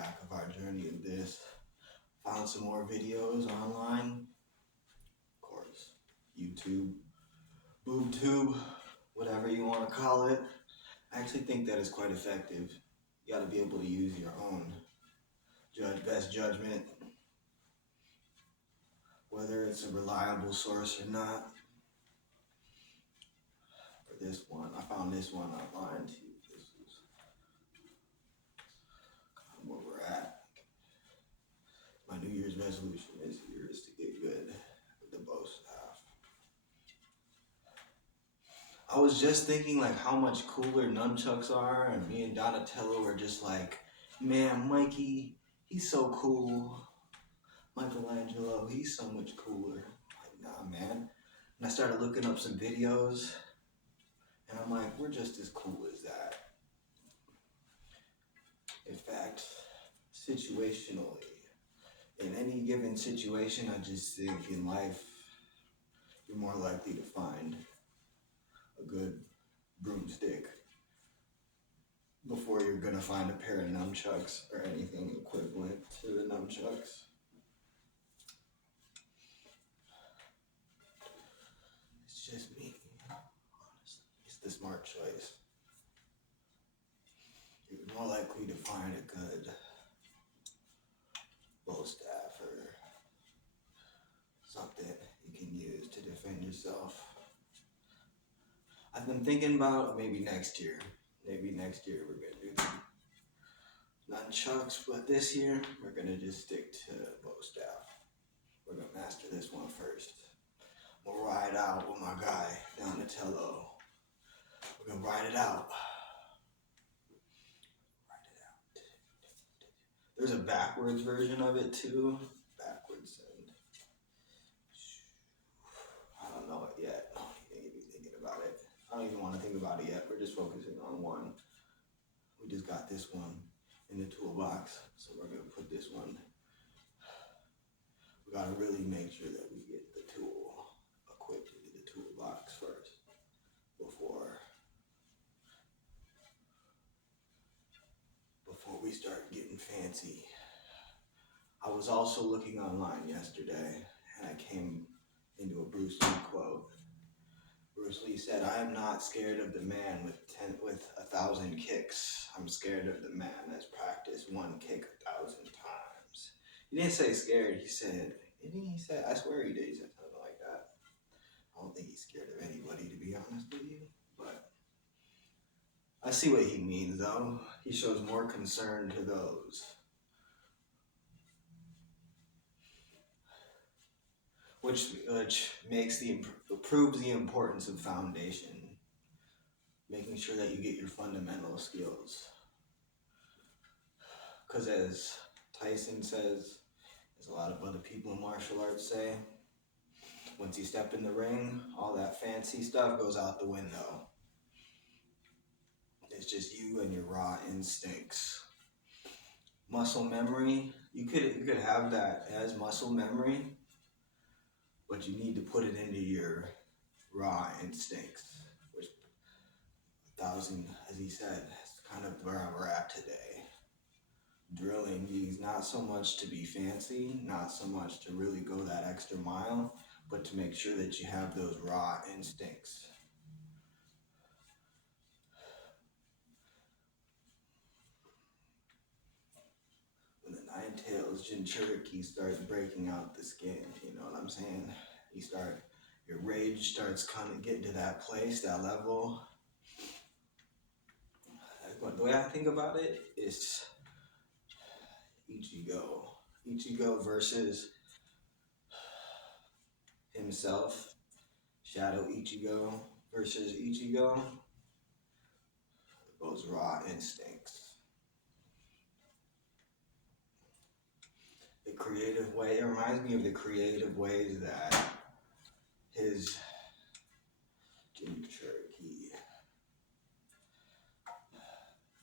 track of our journey in this. Found some more videos online, of course, YouTube, BoobTube, whatever you want to call it. I actually think that is quite effective. You got to be able to use your own best judgment, whether it's a reliable source or not. For this one, I found this one online too. This is kind of where we're at. My New Year's resolution this year is to get good with the bow staff. I was just thinking like how much cooler nunchucks are, and me and Donatello were just like, man, Mikey, he's so cool. Michelangelo, he's so much cooler. Like, nah, man. And I started looking up some videos, and I'm like, we're just as cool as that. In fact, situationally, in any given situation, I just think in life, you're more likely to find a good broomstick before you're gonna find a pair of nunchucks or anything equivalent to the nunchucks. It's just me, honestly. It's the smart choice. You're more likely to find a good bow staff or something you can use to defend yourself. I've been thinking about maybe next year. Maybe next year we're gonna do the nunchucks, but this year we're gonna just stick to bow staff. We're gonna master this one first. We'll ride out with my guy, Donatello. We're gonna ride it out. Ride it out. There's a backwards version of it too. Backwards and I don't know it yet. I don't even be thinking about it. I don't even want to think about it yet. We're just focusing on one. We just got this one in the toolbox, so we're gonna put this one. We gotta really make sure that we get the tool equipped into the toolbox first before we start getting fancy. I was also looking online yesterday, and I came into a Bruce Lee quote. Bruce Lee said, "I am not scared of the man with 1,000 kicks. I'm scared of the man that's practiced one kick 1,000 times." He didn't say scared. He said, I swear he did. He said something like that. I don't think he's scared of anybody, to be honest with you. But I see what he means, though. He shows more concern to those which proves the importance of foundation, making sure that you get your fundamental skills. Because as Tyson says, as a lot of other people in martial arts say, once you step in the ring, all that fancy stuff goes out the window. It's just you and your raw instincts. Muscle memory, you could have that as muscle memory, but you need to put it into your raw instincts, which 1,000, as he said, is kind of where we're at today. Drilling needs not so much to be fancy, not so much to really go that extra mile, but to make sure that you have those raw instincts. When the Nine-Tails Jinchuriki starts breaking out the skin, you know what I'm saying? Your rage starts kind of getting to that place, that level. The way I think about it is Ichigo. Ichigo versus himself. Shadow Ichigo versus Ichigo. Those raw instincts. The creative way, it reminds me of the creative ways that his Jinchuriki,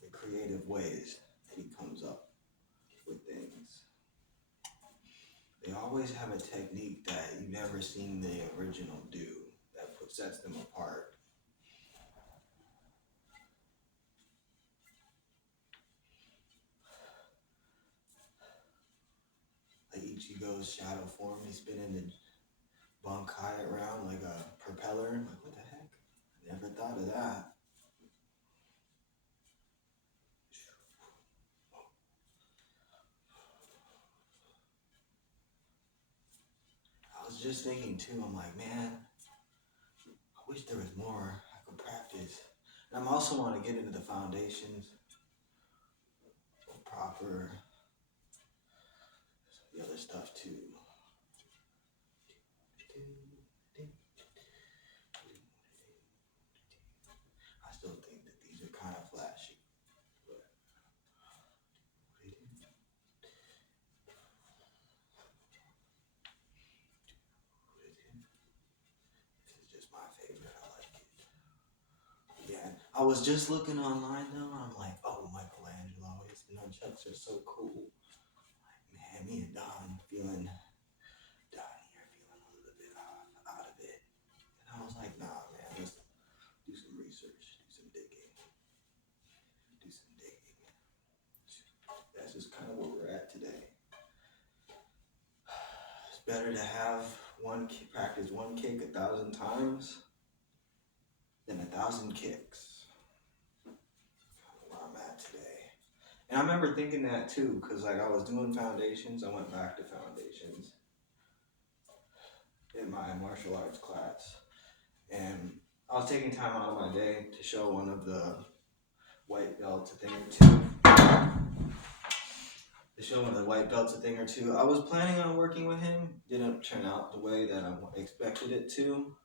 the creative ways that he comes up with things. They always have a technique that you've never seen the original do that sets them apart. Ichigo's shadow form. He's spinning the Bankai around like a propeller. I'm like, what the heck? I never thought of that. I was just thinking too, I'm like, man, I wish there was more I could practice. And I'm also want to get into the foundations of proper, the other stuff too. I still think that these are kind of flashy. But this is just my favorite. I like it. Yeah, I was just looking online though, and I'm like, oh, Michelangelo, his nunchucks are so cool. Like, man, me and Don feeling a little bit out of it. And I was like, nah, man, let's do some research, do some digging. That's just kind of where we're at today. It's better to have practice one kick 1,000 times than 1,000 kicks. Kind of where I'm at today. And I remember thinking that too, because like I was doing foundations, I went back to foundations in my martial arts class. And I was taking time out of my day to show one of the white belts a thing or two. I was planning on working with him. Didn't turn out the way that I expected it to.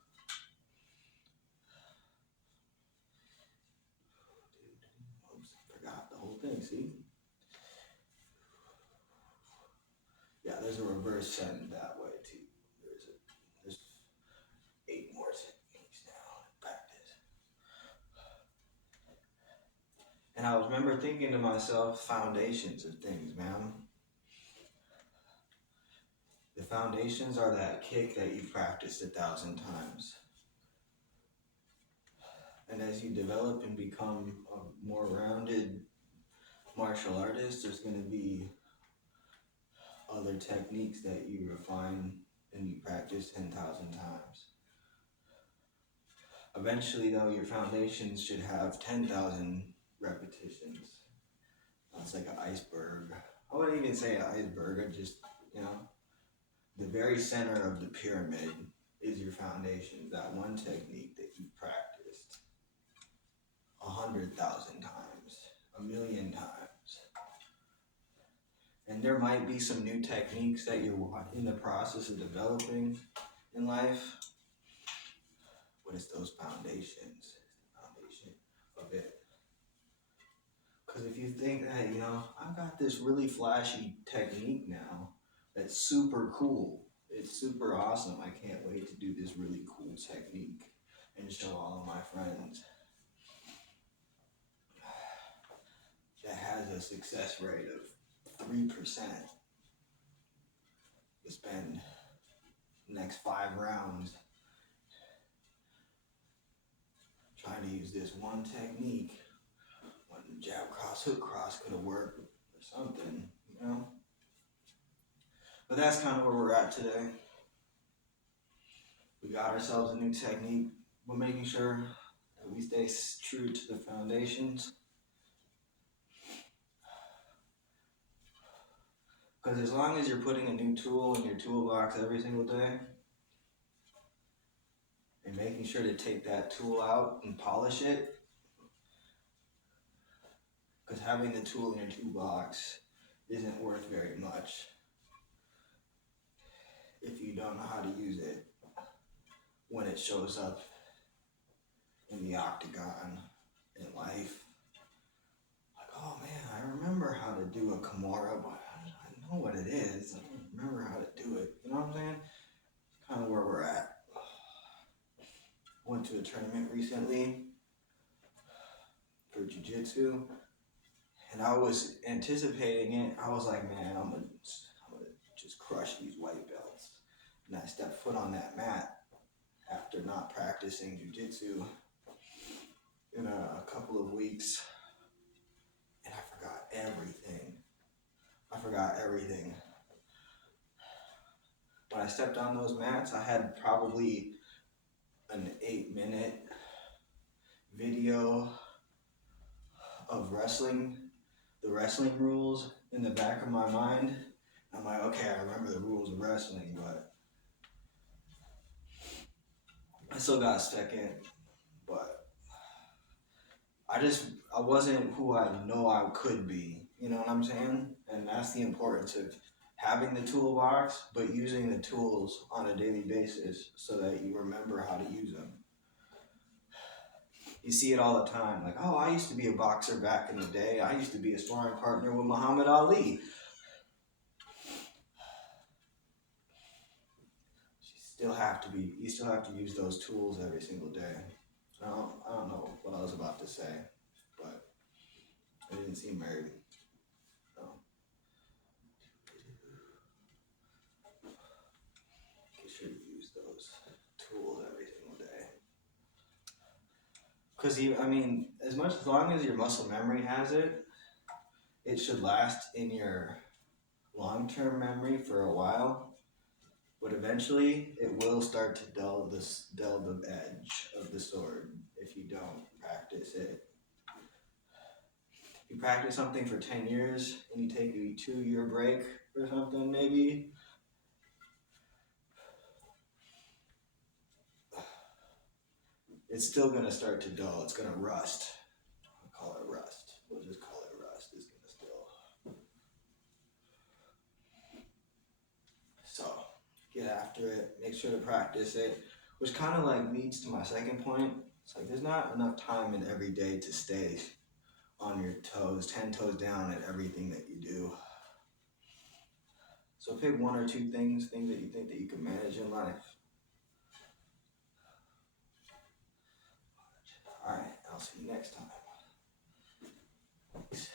Oops, forgot the whole thing, see? Yeah, there's a reverse send that way too. There's 8 more techniques now in practice. And I remember thinking to myself, foundations of things, man. The foundations are that kick that you practiced 1,000 times. And as you develop and become a more rounded martial artist, there's going to be other techniques that you refine and you practice 10,000 times. Eventually, though, your foundations should have 10,000 repetitions. That's like an iceberg. I wouldn't even say an iceberg, I'd just, the very center of the pyramid is your foundation, that one technique that you practiced 100,000 times, 1,000,000 times. And there might be some new techniques that you're in the process of developing in life, but it's those foundations, the foundation of it. Because if you think that, I've got this really flashy technique now that's super cool, it's super awesome, I can't wait to do this really cool technique and show all of my friends, that has a success rate of 3%. You spend the next 5 rounds trying to use this one technique, one jab cross, hook cross could have worked or something, But that's kind of where we're at today. We got ourselves a new technique. We're making sure that we stay true to the foundations. Because as long as you're putting a new tool in your toolbox every single day and making sure to take that tool out and polish it, because having the tool in your toolbox isn't worth very much if you don't know how to use it when it shows up in the octagon in life. Like, oh man, I remember how to do a Kimura, but I know what it is. I don't remember how to do it. You know what I'm saying? It's kind of where we're at. Went to a tournament recently for jiu-jitsu, and I was anticipating it. I was like, man, I'm gonna just crush these white belts. And I stepped foot on that mat after not practicing jiu-jitsu in a couple of weeks, and I forgot everything. when I stepped on those mats, I had probably an 8-minute video of wrestling, the wrestling rules in the back of my mind. I'm like, okay, I remember the rules of wrestling, but I still got second. But I wasn't who I know I could be. You know what I'm saying? And that's the importance of having the toolbox, but using the tools on a daily basis so that you remember how to use them. You see it all the time. Like, oh, I used to be a boxer back in the day. I used to be a sparring partner with Muhammad Ali. You still have to use those tools every single day. I don't know what I was about to say, but it didn't seem very. No. Make sure you use those tools every single day. Because as long as your muscle memory has it, it should last in your long-term memory for a while. But eventually, it will start to dull the edge of the sword if you don't practice it. You practice something for 10 years and you take a 2-year break or something, maybe. It's still going to start to dull. It's going to rust. We'll call it rust. We'll just call it rust. It's going to still. So, get after it. Make sure to practice it. Which kind of like leads to my second point. It's like there's not enough time in every day to stay on your toes, 10 toes down at everything that you do. So pick 1 or 2 things that you think that you can manage in life. All right, I'll see you next time. Thanks.